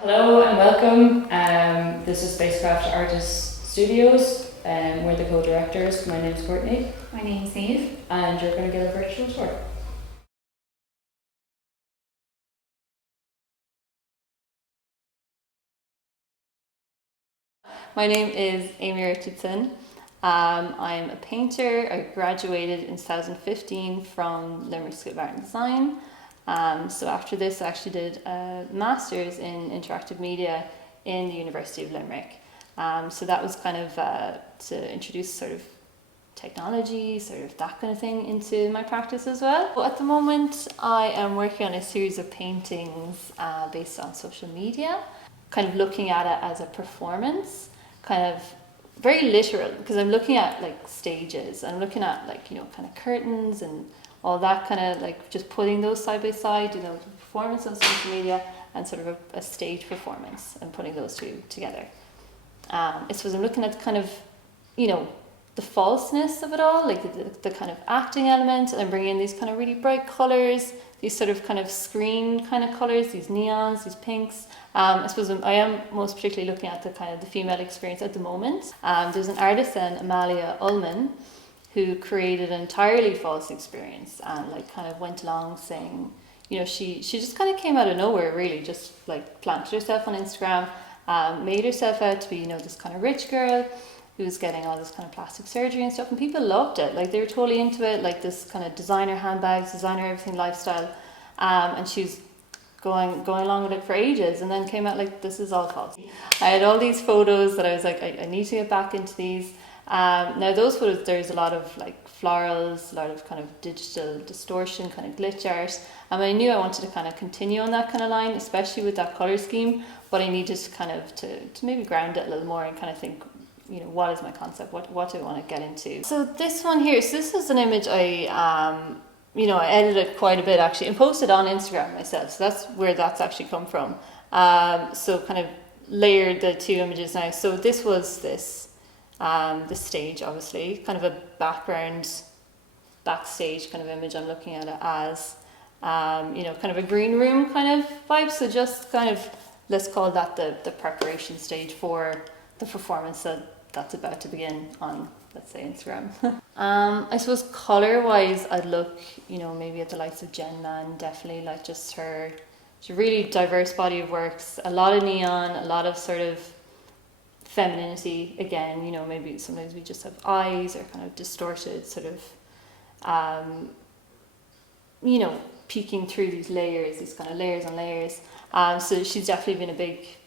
Hello and welcome. This is Spacecraft Artists Studios. We're the co-directors. My name's Courtney. My name's Niamh. And you're going to get a virtual tour. My name is Amy Richardson. I'm a painter. I graduated in 2015 from Limerick School of Art and Design. So after this, I actually did a master's in interactive media in the University of Limerick. So that was kind of to introduce sort of technology, sort of that kind of thing into my practice as well. Well, at the moment, I am working on a series of paintings based on social media, kind of looking at it as a performance, kind of very literal, because I'm looking at like stages, I'm looking at like, you know, kind of curtains and all that kind of like just putting those side by side, you know, the performance on social media and sort of a stage performance and putting those two together. I suppose I'm looking at kind of, you know, the falseness of it all, like the kind of acting element, and I'm bringing in these kind of really bright colours, these sort of kind of screen kind of colours, these neons, these pinks. I suppose I am most particularly looking at the kind of the female experience at the moment. There's an artist then, Amalia Ullman, who created an entirely false experience and like kind of went along saying, you know, she just kind of came out of nowhere, really, just like planted herself on Instagram, made herself out to be, you know, this kind of rich girl who was getting all this kind of plastic surgery and stuff, and people loved it. Like they were totally into it, like this kind of designer handbags, designer everything lifestyle, and she was going along with it for ages, and then came out like, this is all false. I had all these photos that I was like, I need to get back into these. Now those photos, there's a lot of like florals, a lot of kind of digital distortion, kind of glitch art, and I knew I wanted to kind of continue on that kind of line, especially with that colour scheme, but I needed to kind of to maybe ground it a little more and kind of think, you know, what is my concept, what do I want to get into. So this one here, so this is an image I you know, I edited quite a bit actually and posted on Instagram myself, so that's where that's actually come from. So kind of layered the two images now. So this was this stage, obviously, kind of a backstage kind of image. I'm looking at it as, you know, kind of a green room kind of vibe. So just kind of, let's call that the preparation stage for the performance that's about to begin on, let's say, Instagram. I suppose colour-wise, I'd look, you know, maybe at the likes of Jen Mann, definitely, like just her, she's a really diverse body of works, a lot of neon, a lot of sort of femininity, again, you know, maybe sometimes we just have eyes or kind of distorted sort of, you know, peeking through these layers, these kind of layers and layers. So she's definitely been a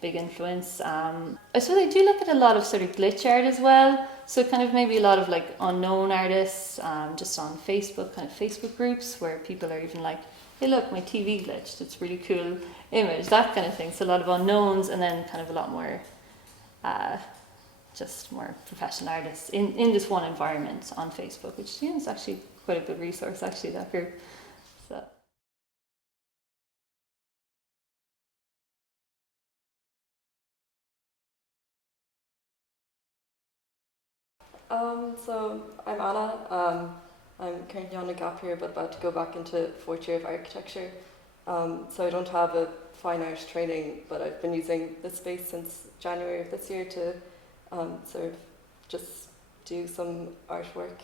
big influence. I suppose I do look at a lot of sort of glitch art as well. So kind of maybe a lot of like unknown artists, just on Facebook, kind of Facebook groups where people are even like, hey look, my TV glitched, it's really cool image, that kind of thing. So a lot of unknowns, and then kind of a lot more, just more professional artists in this one environment on Facebook, which, you know, is actually quite a good resource, actually, that group. So. So I'm Anna. I'm currently on a gap year, but about to go back into fourth year of architecture. So I don't have a fine art training, but I've been using this space since January of this year to sort of just do some artwork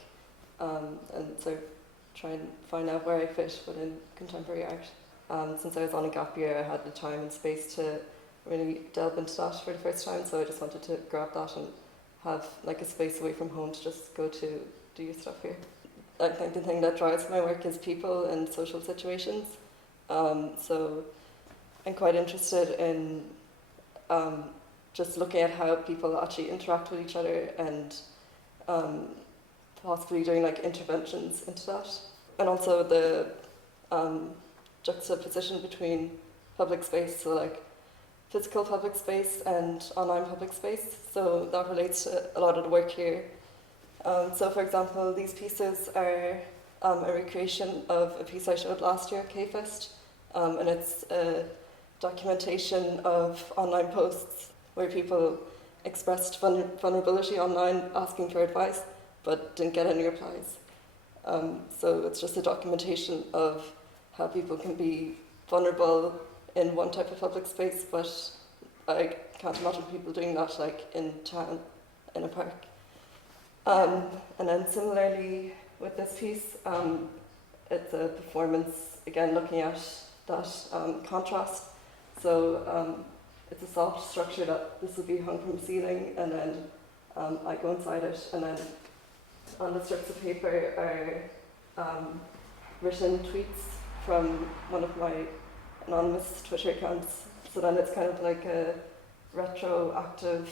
and sort of try and find out where I fit within contemporary art. Since I was on a gap year, I had the time and space to really delve into that for the first time, so I just wanted to grab that and have like a space away from home to just go to do your stuff here. I think the thing that drives my work is people and social situations. So I'm quite interested in just looking at how people actually interact with each other and possibly doing like interventions into that. And also the juxtaposition between public space, so like physical public space and online public space. So that relates to a lot of the work here. So for example, these pieces are a recreation of a piece I showed last year at K-Fest, and it's a documentation of online posts where people expressed vulnerability online asking for advice but didn't get any replies. So it's just a documentation of how people can be vulnerable in one type of public space but I can't imagine people doing that like in town, in a park. And then similarly with this piece, it's a performance, again looking at that contrast. So it's a soft structure that this will be hung from the ceiling, and then I go inside it, and then on the strips of paper are written tweets from one of my anonymous Twitter accounts. So then it's kind of like a retroactive,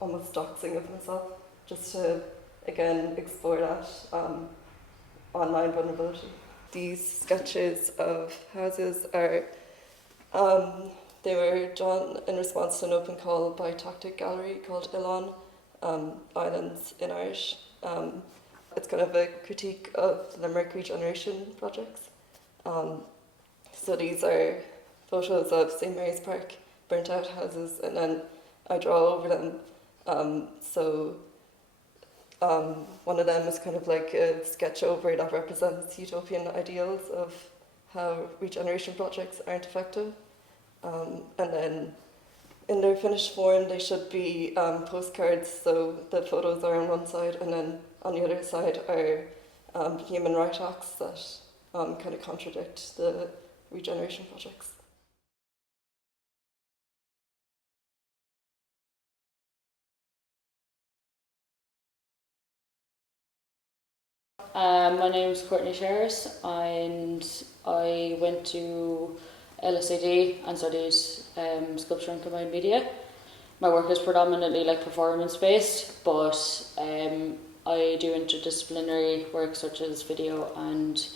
almost doxing of myself, just to, again, explore that online vulnerability. These sketches of houses are, they were done in response to an open call by Tactic Gallery called Ilan, Islands in Irish. It's kind of a critique of the Limerick regeneration projects. So these are photos of St. Mary's Park, burnt out houses, and then I draw over them. One of them is kind of like a sketch over that represents utopian ideals of how regeneration projects aren't effective. And then in their finished form, they should be postcards, so the photos are on one side, and then on the other side are human rights acts that kind of contradict the regeneration projects. My name is Courtney Sharos, and I went to LSAD and studied sculpture and combined media. My work is predominantly like performance based, but I do interdisciplinary work such as video and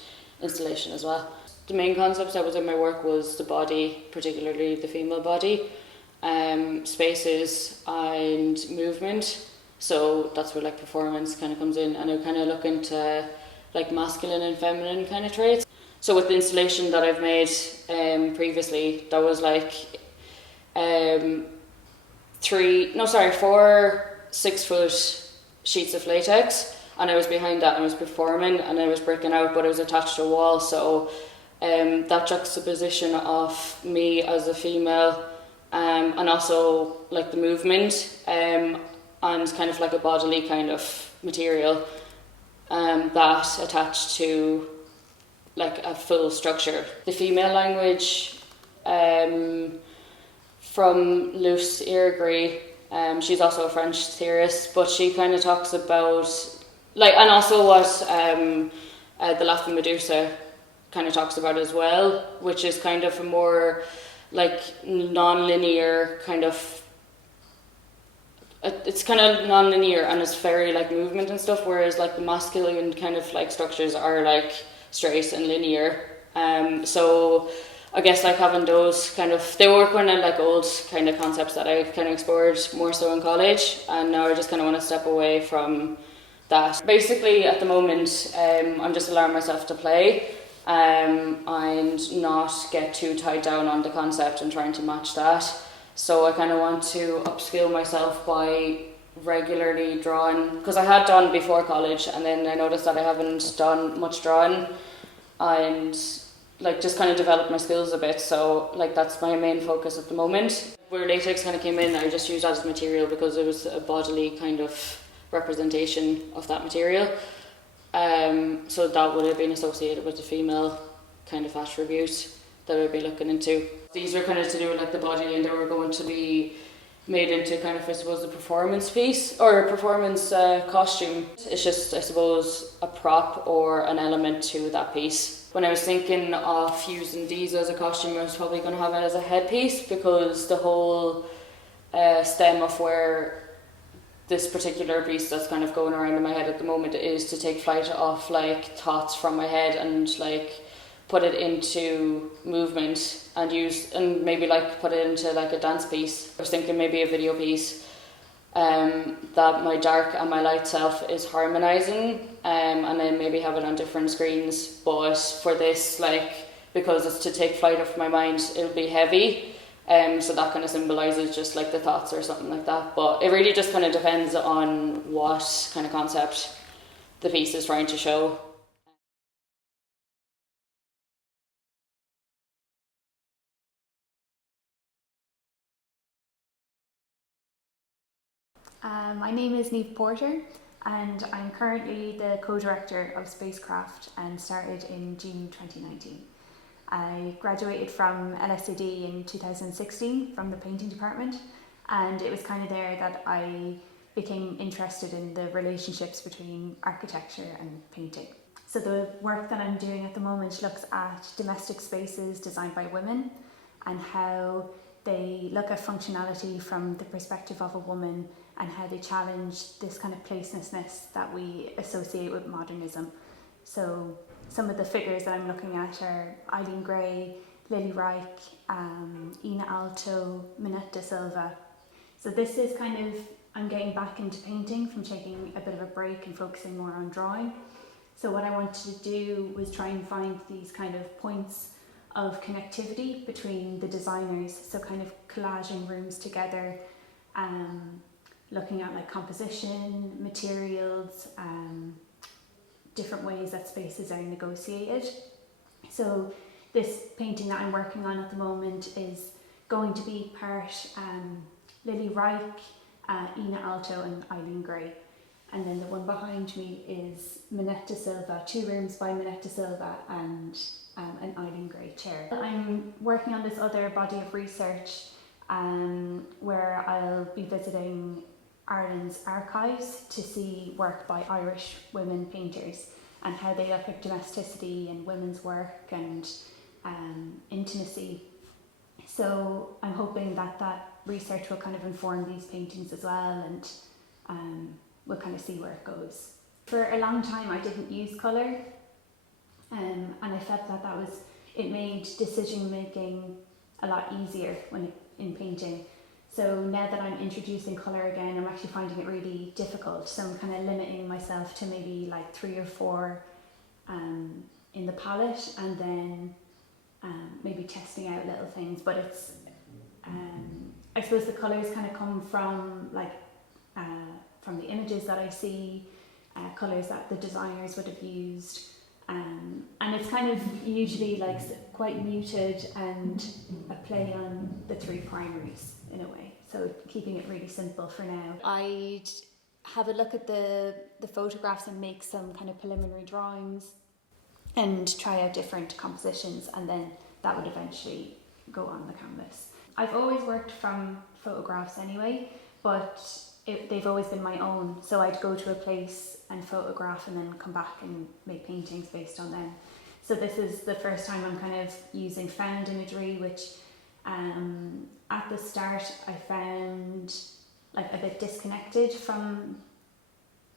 installation as well. The main concepts that was in my work was the body, particularly the female body, spaces and movement. So that's where like performance kind of comes in, and I kind of look into like masculine and feminine kind of traits. So with the installation that I've made previously, that was like 4 6-foot sheets of latex, and I was behind that and I was performing and I was breaking out, but I was attached to a wall. So that juxtaposition of me as a female and also like the movement and kind of like a bodily kind of material that attached to like a full structure. The female language from Luce Irigaray, she's also a French theorist, but she kind of talks about like, and also what the Laughing Medusa kind of talks about as well, which is kind of a more like non-linear kind of, it's kind of non-linear and it's very like movement and stuff, whereas like the masculine kind of like structures are like straight and linear. So I guess like having those kind of, they were kind of like old kind of concepts that I kind of explored more so in college, and now I just kind of want to step away from that. Basically at the moment I'm just allowing myself to play and not get too tied down on the concept and trying to match that. So I kind of want to upskill myself by regularly drawing, because I had done before college and then I noticed that I haven't done much drawing, and like just kind of develop my skills a bit. So like that's my main focus at the moment. Where latex kind of came in, I just used that as material because it was a bodily kind of representation of that material. So that would have been associated with the female kind of attribute that I'd be looking into. These were kind of to do with like the body, and they were going to be made into kind of, I suppose, a performance piece or a performance costume. It's just, I suppose, a prop or an element to that piece. When I was thinking of using these as a costume, I was probably going to have it as a headpiece, because the whole stem of where this particular piece that's kind of going around in my head at the moment is to take flight off like thoughts from my head and like put it into movement and maybe like put it into like a dance piece. I was thinking maybe a video piece that my dark and my light self is harmonizing, and then maybe have it on different screens. But for this, like, because it's to take flight off my mind, it'll be heavy, so that kind of symbolizes just like the thoughts or something like that. But it really just kind of depends on what kind of concept the piece is trying to show. My name is Niamh Porter and I'm currently the co-director of Spacecraft and started in June 2019. I graduated from LSAD in 2016 from the painting department, and it was kind of there that I became interested in the relationships between architecture and painting. So the work that I'm doing at the moment looks at domestic spaces designed by women and how they look at functionality from the perspective of a woman and how they challenge this kind of placelessness that we associate with modernism. So some of the figures that I'm looking at are Eileen Gray, Lily Reich, Ina Alto, Minette de Silva. So this is kind of, I'm getting back into painting from taking a bit of a break and focusing more on drawing. So what I wanted to do was try and find these kind of points of connectivity between the designers, so kind of collaging rooms together, looking at like composition, materials, different ways that spaces are negotiated. So this painting that I'm working on at the moment is going to be part Lily Reich, Ina Alto and Eileen Gray. And then the one behind me is Minette de Silva, 2 rooms by Minette de Silva and an Eileen Gray chair. I'm working on this other body of research where I'll be visiting Ireland's archives to see work by Irish women painters and how they look at domesticity and women's work and intimacy. So I'm hoping that that research will kind of inform these paintings as well, and we'll kind of see where it goes. For a long time I didn't use colour, and I felt that it made decision making a lot easier in painting. So now that I'm introducing colour again, I'm actually finding it really difficult. So I'm kind of limiting myself to maybe like 3 or 4 in the palette, and then maybe testing out little things. But it's, I suppose the colours kind of come from from the images that I see, colours that the designers would have used. And it's kind of usually like quite muted and a play on the 3 primaries in a way. So keeping it really simple for now. I'd have a look at the photographs and make some kind of preliminary drawings and try out different compositions, and then that would eventually go on the canvas. I've always worked from photographs anyway, but they've always been my own. So I'd go to a place and photograph and then come back and make paintings based on them. So this is the first time I'm kind of using found imagery, which at the start I found like a bit disconnected from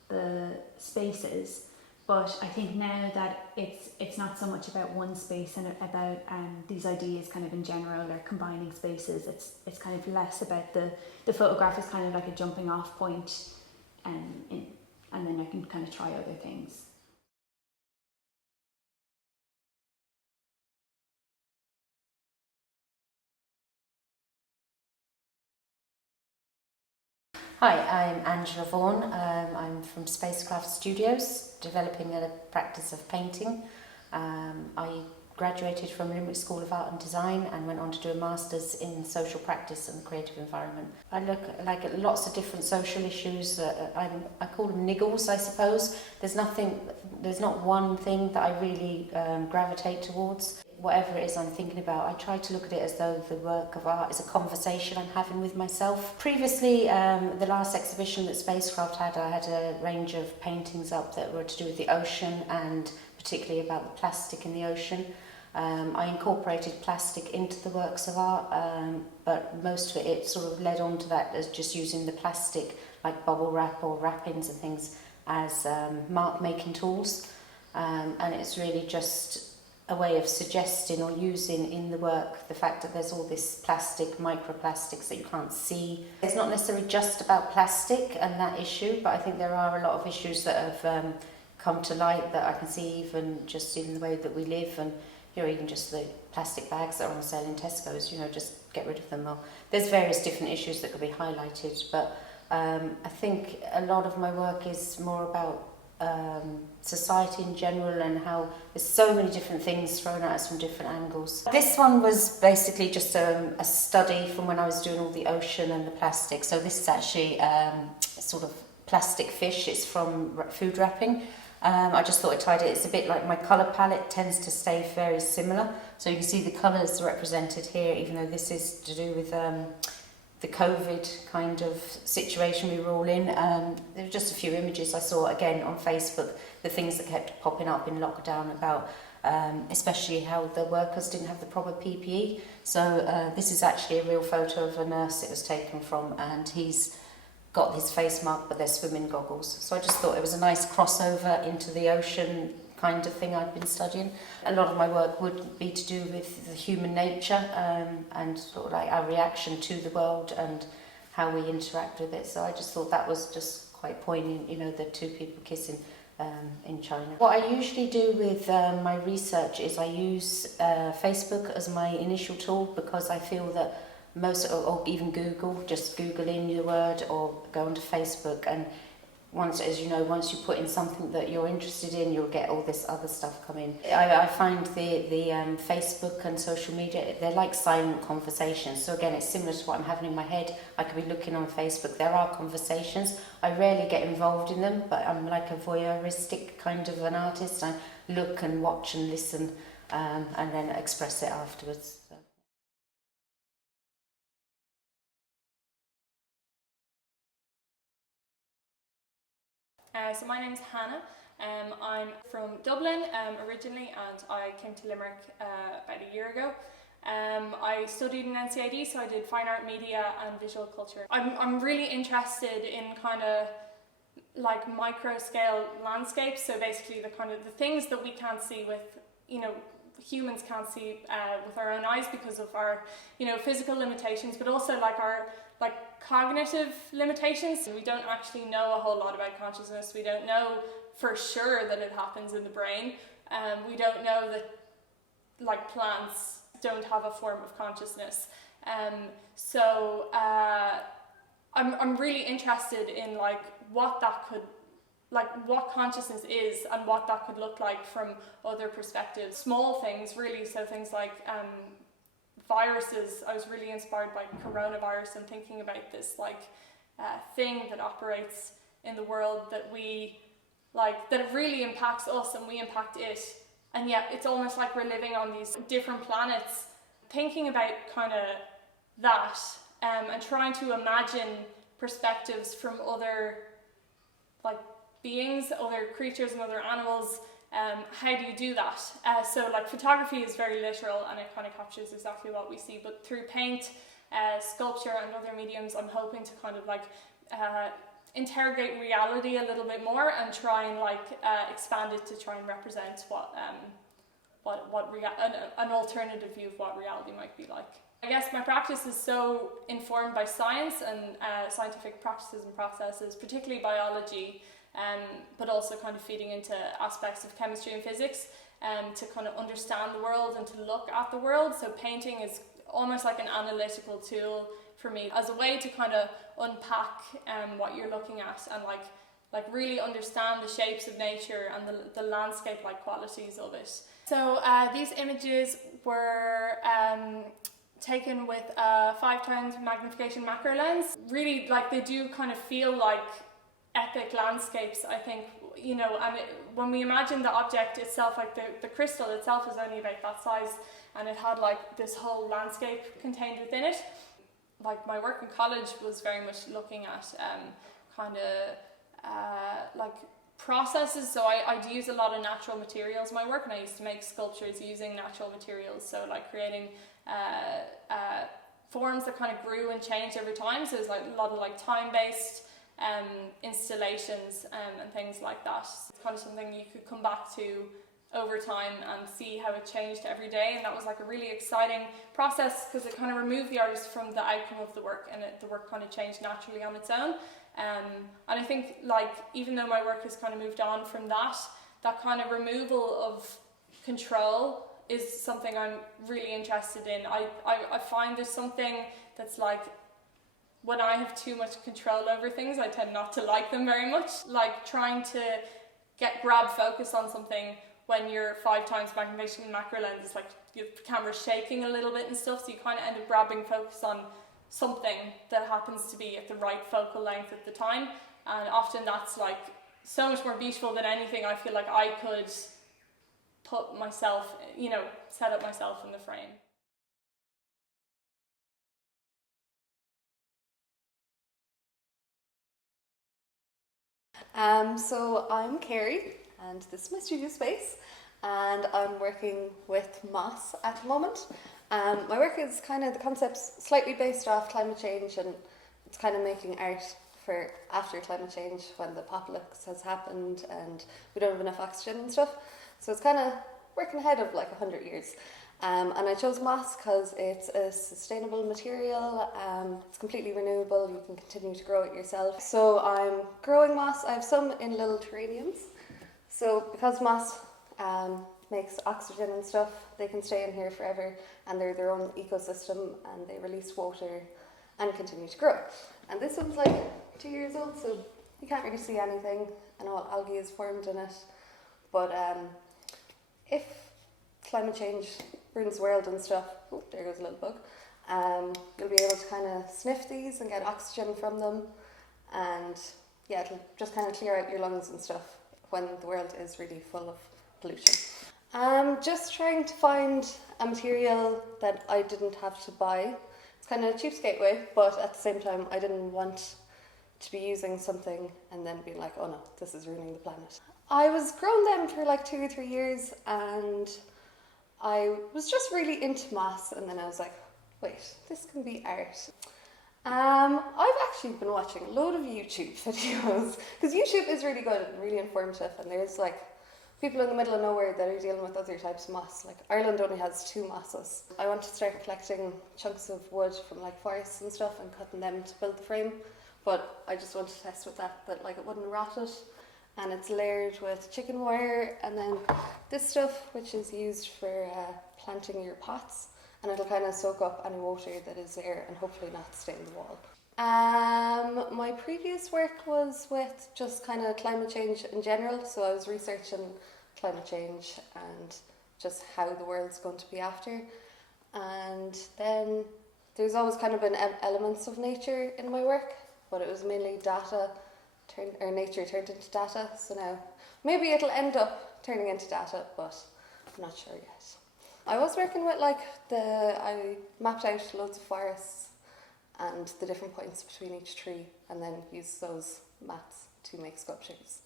the spaces. But I think now that it's not so much about one space and about these ideas kind of in general or combining spaces. It's kind of less about the photograph is kind of like a jumping off point, and then I can kind of try other things. Hi, I'm Angela Vaughan. I'm from Spacecraft Studios, developing a practice of painting. I graduated from Limerick School of Art and Design and went on to do a master's in social practice and creative environment. I look at lots of different social issues. I call them niggles, I suppose. There's not one thing that I really gravitate towards. Whatever it is I'm thinking about, I try to look at it as though the work of art is a conversation I'm having with myself. Previously, the last exhibition that Spacecraft had, I had a range of paintings up that were to do with the ocean and particularly about the plastic in the ocean. I incorporated plastic into the works of art, but most of it sort of led on to that as just using the plastic, like bubble wrap or wrappings and things, as mark making tools. And it's really just a way of suggesting or using in the work the fact that there's all this plastic, microplastics that you can't see. It's not necessarily just about plastic and that issue, but I think there are a lot of issues that have come to light that I can see even just in the way that we live, and even just the plastic bags that are on sale in Tesco's, just get rid of them. Or there's various different issues that could be highlighted, but I think a lot of my work is more about society in general, and how there's so many different things thrown at us from different angles. This one was basically just a study from when I was doing all the ocean and the plastic. So this is actually sort of plastic fish. It's from food wrapping. I just thought I tied it. It's a bit like my colour palette tends to stay very similar. So you can see the colours represented here, even though this is to do with the COVID kind of situation we were all in. There were just a few images I saw again on Facebook, the things that kept popping up in lockdown about especially how the workers didn't have the proper PPE. So this is actually a real photo of a nurse it was taken from, and he's got his face marked, but they're swimming goggles. So I just thought it was a nice crossover into the ocean kind of thing I'd been studying. A lot of my work would be to do with the human nature and sort of like our reaction to the world and how we interact with it. So I just thought that was just quite poignant, you know, the two people kissing in China. What I usually do with my research is I use Facebook as my initial tool, because I feel that most, or even Google, just Google in your word or go onto Facebook, and once, as you know, once you put in something that you're interested in, you'll get all this other stuff come in. I find the Facebook and social media, they're like silent conversations. So again, it's similar to what I'm having in my head. I could be looking on Facebook, there are conversations. I rarely get involved in them, but I'm like a voyeuristic kind of an artist. I look and watch and listen and then express it afterwards. So. So my name's Hannah. I'm from Dublin originally, and I came to Limerick about a year ago. I studied in NCID, so I did fine art, media and visual culture. I'm really interested in kind of like micro scale landscapes, so basically the kind of the things that we can't see with, you know, humans can't see with our own eyes because of our, you know, physical limitations, but also like our cognitive limitations. We don't actually know a whole lot about consciousness. We don't know for sure that it happens in the brain. We don't know that like plants don't have a form of consciousness. So I'm really interested in like what that could, like what consciousness is and what that could look like from other perspectives. Small things really, so things like viruses. I was really inspired by coronavirus and thinking about this like thing that operates in the world that we like, that it really impacts us and we impact it, and yet it's almost like we're living on these different planets. Thinking about kind of that and trying to imagine perspectives from other like beings, other creatures and other animals. How do you do that? So like photography is very literal and it kind of captures exactly what we see, but through paint, sculpture and other mediums, I'm hoping to kind of like interrogate reality a little bit more and try and like expand it to try and represent an alternative view of what reality might be like. I guess my practice is so informed by science and scientific practices and processes, particularly biology, but also kind of feeding into aspects of chemistry and physics to kind of understand the world and to look at the world. So painting is almost like an analytical tool for me as a way to kind of unpack what you're looking at and like really understand the shapes of nature and the landscape-like qualities of it. So these images were taken with a 5x magnification macro lens. Really, like, they do kind of feel like epic landscapes, I think, you know, and when we imagine the object itself, like the crystal itself is only about that size, and it had like this whole landscape contained within it. Like my work in college was very much looking at kind of like processes, so I'd use a lot of natural materials in my work, and I used to make sculptures using natural materials, so like creating forms that kind of grew and changed over time, so there's like a lot of like time-based installations and things like that. It's kind of something you could come back to over time and see how it changed every day, and that was like a really exciting process because it kind of removed the artist from the outcome of the work, and the work kind of changed naturally on its own. And I think, like, even though my work has kind of moved on from that kind of removal of control is something I'm really interested in. I find there's something that's like, when I have too much control over things, I tend not to like them very much. Like trying to grab focus on something when you're 5 times magnification macro lens. It's like your camera's shaking a little bit and stuff, so you kind of end up grabbing focus on something that happens to be at the right focal length at the time, and often that's like so much more beautiful than anything I feel like I could put myself, you know, set up myself in the frame. So I'm Carey, and this is my studio space, and I'm working with moss at the moment. My work is kind of, the concept's slightly based off climate change, and it's kind of making art for after climate change, when the apocalypse has happened and we don't have enough oxygen and stuff. So it's kind of working ahead of like 100 years. And I chose moss because it's a sustainable material, it's completely renewable, you can continue to grow it yourself. So I'm growing moss. I have some in little terrariums. So because moss makes oxygen and stuff, they can stay in here forever, and they're their own ecosystem, and they release water and continue to grow. And this one's like 2 years old, so you can't really see anything, and all algae is formed in it. But if climate change ruins the world and stuff, oh, there goes a little bug, you'll be able to kind of sniff these and get oxygen from them, and yeah, it'll just kind of clear out your lungs and stuff when the world is really full of pollution. Just trying to find a material that I didn't have to buy. It's kind of a cheapskate way, but at the same time I didn't want to be using something and then being like, oh no, this is ruining the planet. I was growing them for like 2 or 3 years, and I was just really into moss, and then I was like, wait, this can be art. I've actually been watching a load of YouTube videos, because YouTube is really good and really informative, and there's like people in the middle of nowhere that are dealing with other types of moss. Like Ireland only has 2 mosses. I want to start collecting chunks of wood from like forests and stuff and cutting them to build the frame, but I just want to test with that like it wouldn't rot it. And it's layered with chicken wire, and then this stuff, which is used for planting your pots, and it'll kind of soak up any water that is there and hopefully not stain the wall. My previous work was with just kind of climate change in general, so I was researching climate change and just how the world's going to be after. And then there's always kind of been elements of nature in my work, but it was mainly nature turned into data, so now maybe it'll end up turning into data, but I'm not sure yet. I was working with I mapped out loads of forests and the different points between each tree, and then used those maps to make sculptures.